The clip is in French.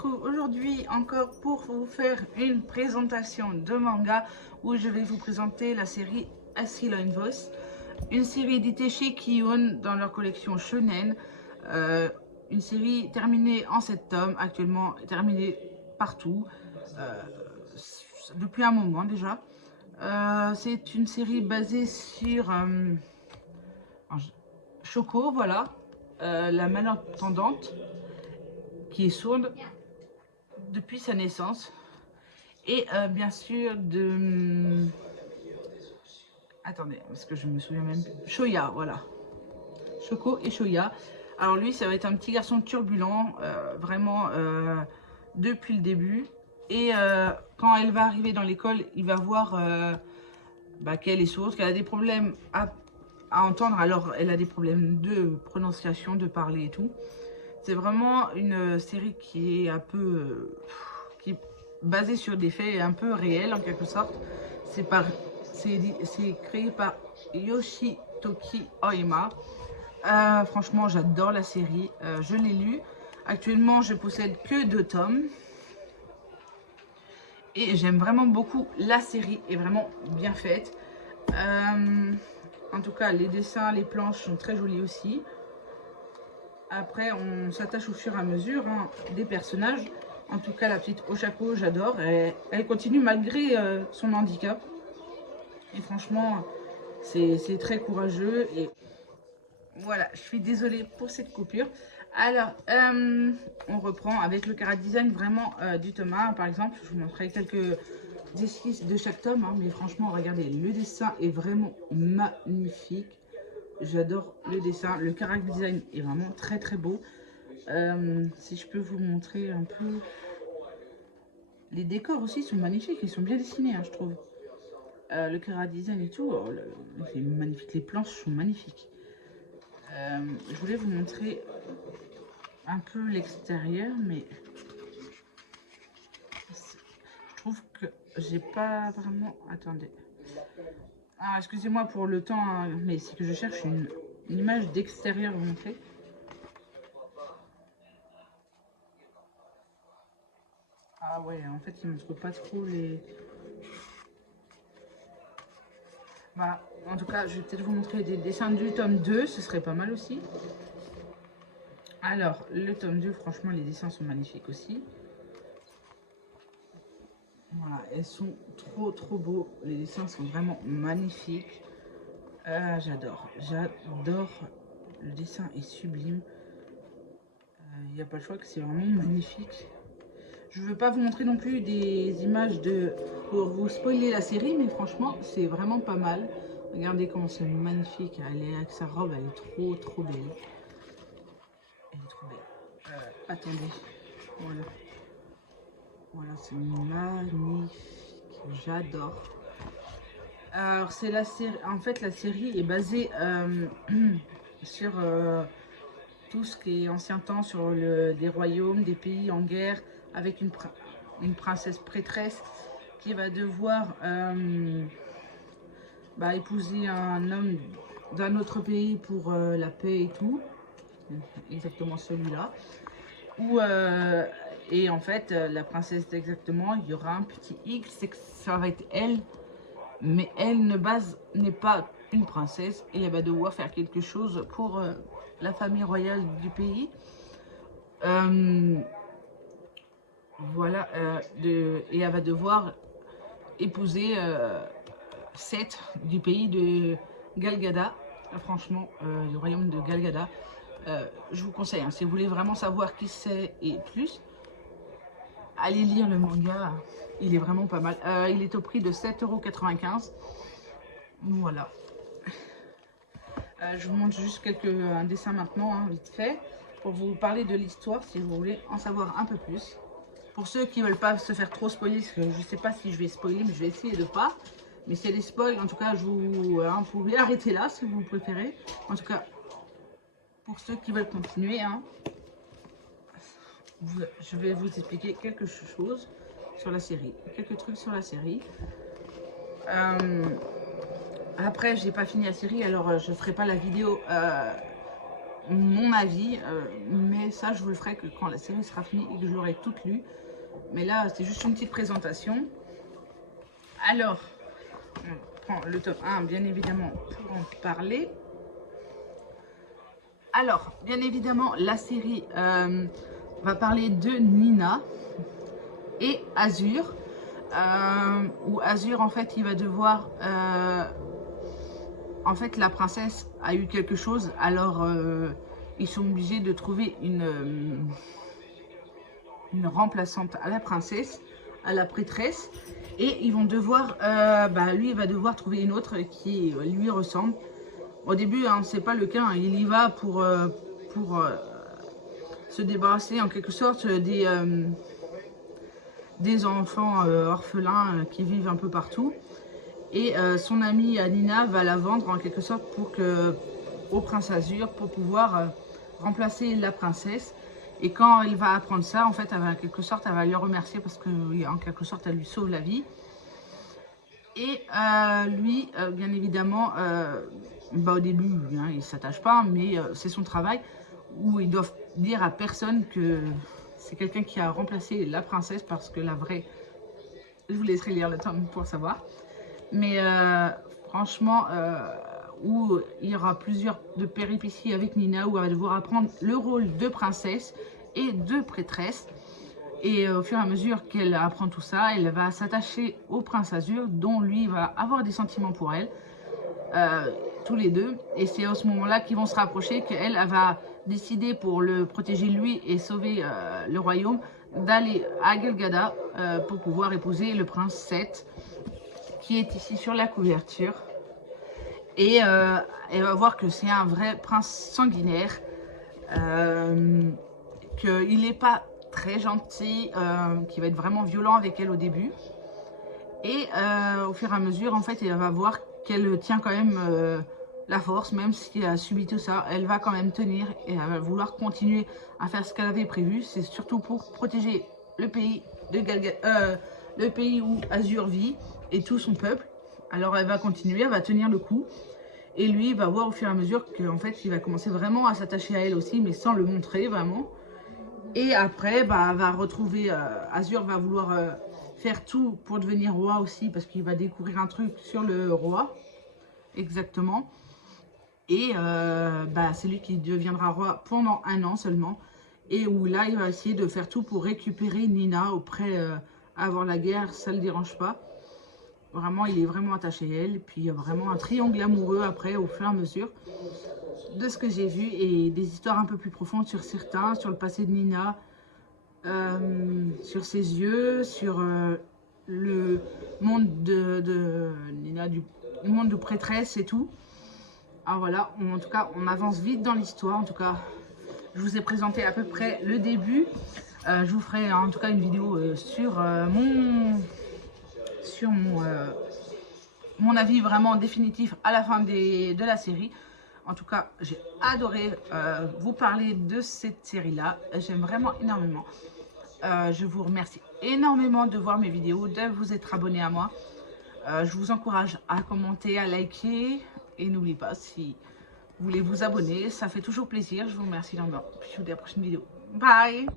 retrouve aujourd'hui encore pour vous faire une présentation de manga où je vais vous présenter la série Asylum Voice, une série éditée chez Kion dans leur collection Shonen, une série terminée en 7 tomes, actuellement terminée partout, depuis un moment déjà. C'est une série basée sur Shoko, voilà, la malentendante qui est sourde depuis sa naissance, et bien sûr de... Attendez, parce que je me souviens même plus. Shoya, voilà. Shoko et Shoya. Alors lui, ça va être un petit garçon turbulent, vraiment depuis le début. Et quand elle va arriver dans l'école, il va voir qu'elle est sourde, qu'elle a des problèmes à entendre. Alors, elle a des problèmes de prononciation, de parler et tout. C'est vraiment une série qui est un peu... qui est basée sur des faits un peu réels, en quelque sorte. C'est créé par Yoshitoki Oima. Franchement, j'adore la série. Je l'ai lue. Actuellement, je possède que 2 tomes. Et j'aime vraiment beaucoup la série. Elle est vraiment bien faite. En tout cas, les dessins, les planches sont très jolis aussi. Après, on s'attache au fur et à mesure des personnages. En tout cas, la petite Oshako, j'adore. Elle continue malgré son handicap. Et franchement, c'est très courageux. Et voilà, je suis désolée pour cette coupure. Alors, on reprend avec le chara-design vraiment du tome 1. Par exemple, je vous montrerai quelques esquisses de chaque tome. Mais franchement, regardez, le dessin est vraiment magnifique. J'adore le dessin. Le chara-design est vraiment très très beau. Si je peux vous montrer un peu... Les décors aussi sont magnifiques. Ils sont bien dessinés, je trouve. Le chara-design et tout, c'est magnifique. Les planches sont magnifiques. Je voulais vous montrer un peu l'extérieur, mais je trouve que j'ai pas vraiment... Attendez. Ah, excusez-moi pour le temps, mais c'est que je cherche une image d'extérieur à vous montrer. Ah ouais, en fait, il ne montre pas trop les... Voilà, en tout cas, je vais peut-être vous montrer des dessins du tome 2, ce serait pas mal aussi. Alors, le tome 2, franchement, les dessins sont magnifiques aussi. Voilà, elles sont trop beaux. Les dessins sont vraiment magnifiques. J'adore. Le dessin est sublime. Il n'y a pas le choix que c'est vraiment magnifique. Je ne veux pas vous montrer non plus des images pour vous spoiler la série, mais franchement, c'est vraiment pas mal. Regardez comment c'est magnifique. Elle est avec sa robe, elle est trop belle. Elle est trop belle. Attendez. Voilà. Voilà, c'est magnifique. J'adore. Alors, c'est la série. En fait, la série est basée sur tout ce qui est ancien temps, sur des royaumes, des pays en guerre, avec une princesse prêtresse qui va devoir épouser un homme d'un autre pays pour la paix et tout. Exactement celui-là. Et en fait, la princesse exactement, il y aura un petit X, c'est que ça va être elle, mais elle n'est pas une princesse et elle va devoir faire quelque chose pour la famille royale du pays. Voilà, et elle va devoir épouser Seth du pays de Galgada. Franchement, le royaume de Galgada. Je vous conseille, si vous voulez vraiment savoir qui c'est et plus, allez lire le manga, il est vraiment pas mal. Il est au prix de 7,95 €. Voilà. Je vous montre juste un dessin maintenant, vite fait, pour vous parler de l'histoire, si vous voulez en savoir un peu plus. Pour ceux qui ne veulent pas se faire trop spoiler, parce que je ne sais pas si je vais spoiler, mais je vais essayer de pas. Mais s'il y a des spoils, en tout cas, vous pouvez arrêter là, si vous préférez. En tout cas, pour ceux qui veulent continuer, je vais vous expliquer quelque chose sur la série, quelques trucs sur la série. Après, j'ai pas fini la série, alors je ferai pas la vidéo mon avis, mais ça je vous le ferai que quand la série sera finie et que je l'aurai toute lue. Mais là c'est juste une petite présentation. Alors, on prend le top 1 bien évidemment pour en parler. Alors, bien évidemment, la série va parler de Nina et Azur. Où Azur, en fait, il va devoir... en fait, la princesse a eu quelque chose, alors ils sont obligés de trouver une remplaçante à la princesse, à la prêtresse. Et ils vont devoir... lui, il va devoir trouver une autre qui lui ressemble. Au début, hein, c'est pas le cas, hein, il y va pour se débarrasser en quelque sorte des enfants orphelins qui vivent un peu partout. Et son amie Nina va la vendre en quelque sorte au prince Azur pour pouvoir remplacer la princesse. Et quand elle va apprendre ça, en fait, en quelque sorte, elle va lui remercier parce que, en quelque sorte, elle lui sauve la vie. Et lui, bien évidemment, au début, hein, il ne s'attache pas, mais c'est son travail où ils doivent dire à personne que c'est quelqu'un qui a remplacé la princesse parce que la vraie... Je vous laisserai lire le tome pour savoir. Mais franchement, où il y aura plusieurs de péripéties avec Nina, où elle va devoir apprendre le rôle de princesse et de prêtresse. Et au fur et à mesure qu'elle apprend tout ça, elle va s'attacher au prince Azur, dont lui va avoir des sentiments pour elle, tous les deux. Et c'est à ce moment-là qu'ils vont se rapprocher, qu'elle va décider pour le protéger lui et sauver le royaume, d'aller à Gelgada pour pouvoir épouser le prince Seth, qui est ici sur la couverture. Et elle va voir que c'est un vrai prince sanguinaire, qu'il n'est pas très gentil, qui va être vraiment violent avec elle au début. Et au fur et à mesure, en fait, elle va voir qu'elle tient quand même la force, même si elle a subi tout ça, elle va quand même tenir et elle va vouloir continuer à faire ce qu'elle avait prévu. C'est surtout pour protéger le pays le pays où Azur vit et tout son peuple. Alors elle va continuer, elle va tenir le coup. Et lui, il va voir au fur et à mesure qu'en fait, il va commencer vraiment à s'attacher à elle aussi, mais sans le montrer vraiment. Et après, va retrouver, Azur va vouloir faire tout pour devenir roi aussi, parce qu'il va découvrir un truc sur le roi, exactement. Et c'est lui qui deviendra roi pendant 1 an seulement. Et où là, il va essayer de faire tout pour récupérer Nina auprès, avant la guerre, ça ne le dérange pas. Vraiment, il est vraiment attaché à elle. Et puis, il y a vraiment un triangle amoureux après, au fur et à mesure de ce que j'ai vu. Et des histoires un peu plus profondes sur certains, sur le passé de Nina, sur ses yeux, sur le monde de Nina, du monde de prêtresse et tout. Alors voilà, en tout cas, on avance vite dans l'histoire. En tout cas, je vous ai présenté à peu près le début. Je vous ferai en tout cas une vidéo sur mon avis vraiment définitif à la fin de la série. En tout cas, j'ai adoré vous parler de cette série-là. J'aime vraiment énormément. Je vous remercie énormément de voir mes vidéos, de vous être abonné à moi. Je vous encourage à commenter, à liker. Et n'oubliez pas, si vous voulez vous abonner, ça fait toujours plaisir. Je vous remercie énormément. Je vous dis à la prochaine vidéo. Bye!